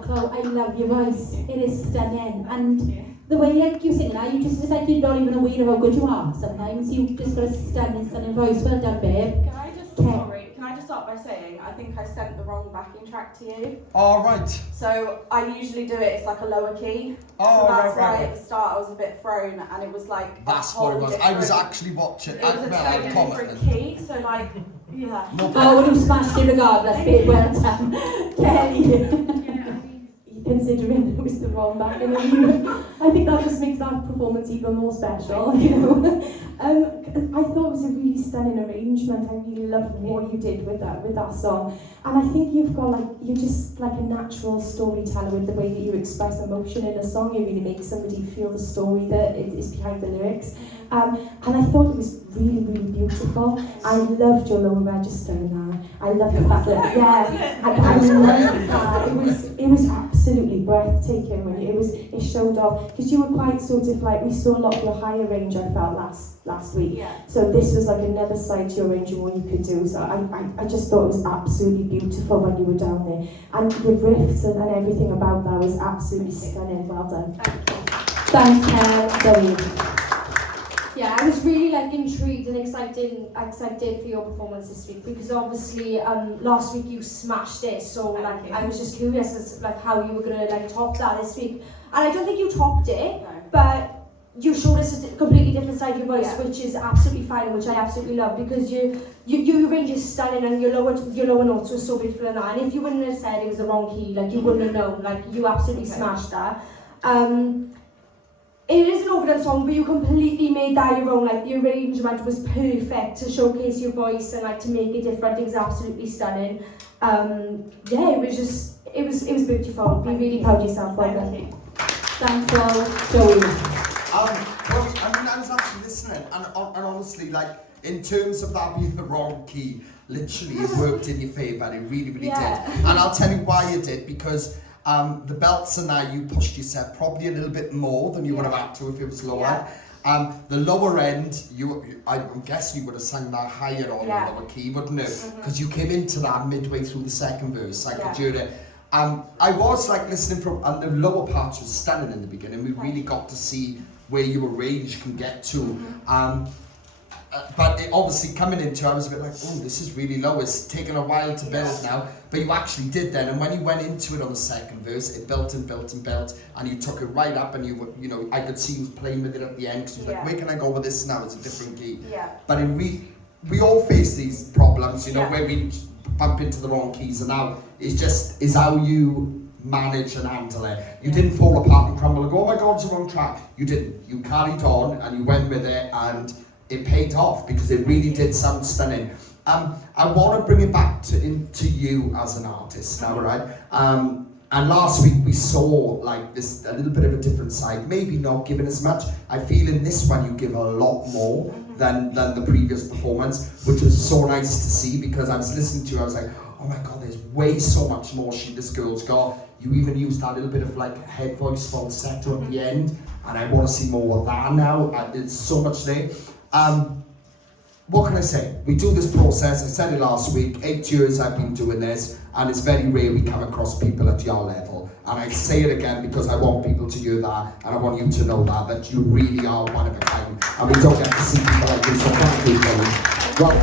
Chloe, I love your voice. It is stunning. And the way like you sing now, it's like you're not even aware of how good you are. Sometimes you've just got a stunning voice. Well done, babe. Can I just start by saying, I think I sent the wrong backing track to you. Oh, right. So I usually do it, it's like a lower key. Oh, so that's right. why at the start I was a bit thrown and it was like That's what it was. I was actually watching. It was a totally different key, so like, yeah. Oh, you smashed it regardless, babe. Well done. Kelly. Considering it was the wrong backing, I think that just makes that performance even more special, you know. I thought it was a really stunning arrangement. I really loved what you did with that song, and I think you're just like a natural storyteller with the way that you express emotion in a song. You really make somebody feel the story that is behind the lyrics, and I thought it was really, really beautiful. I loved your lower register in there. I loved the fact that I loved that. It was absolutely breathtaking when it showed off, because you were quite sort of like, we saw a lot of your higher range, I felt last week. Yeah. So this was like another side to your range and what you could do. So I just thought it was absolutely beautiful when you were down there. And your riffs and everything about that was absolutely stunning. Well done. Thanks, Kel. Yeah, I was really like intrigued and excited for your performance this week, because obviously last week you smashed it, so like I was just curious as like how you were gonna like top that this week, and I don't think you topped it, but you showed us a completely different side of your voice, which is absolutely fine, which I absolutely love, because your range is stunning and your lower notes were so beautiful in that, and if you wouldn't have said it was the wrong key, like you wouldn't have known, like you absolutely smashed that. It is an overdone song, but you completely made that your own. Like the arrangement was perfect to showcase your voice and like to make it different. It was absolutely stunning. It was beautiful. Be really proud of yourself. Well done. Thanks, Flo. Joey. I was actually listening, and honestly, like in terms of that being the wrong key, literally it worked in your favour. It really, really did. And I'll tell you why it did, because. The belts and now you pushed yourself probably a little bit more than you would have had to if it was lower. The lower end, I'm guessing you would have sung that higher on the lower key, wouldn't it? Because you came into that midway through the second verse. I could hear it. I was like listening from, and the lower parts was stunning in the beginning. We really got to see where your range can get to. But it obviously coming into, I was a bit like, oh, this is really low. It's taken a while to build now. But you actually did then. And when you went into it on the second verse, it built and built and built. And you took it right up, and you know, I could see you was playing with it at the end. Because like, where can I go with this now? It's a different key. But we all face these problems, you know, where we bump into the wrong keys. And now is how you manage and handle it. You didn't fall apart and crumble and go, oh my God, it's the wrong track. You didn't. You carried on and you went with it, and it paid off because it really did sound stunning. I want to bring it back into you as an artist now, right? And last week we saw like this, a little bit of a different side, maybe not giving as much. I feel in this one you give a lot more than the previous performance, which was so nice to see, because I was listening to you, I was like, oh my God, there's way so much more this girl's got. You even used that little bit of like head voice falsetto at the end, and I want to see more of that now. There's so much there. What can I say? We do this process, I said it last week, 8 years I've been doing this, and it's very rare we come across people at your level. And I say it again because I want people to hear that, and I want you to know that you really are one of a kind, and we don't get to see people like this, so thank you. Well,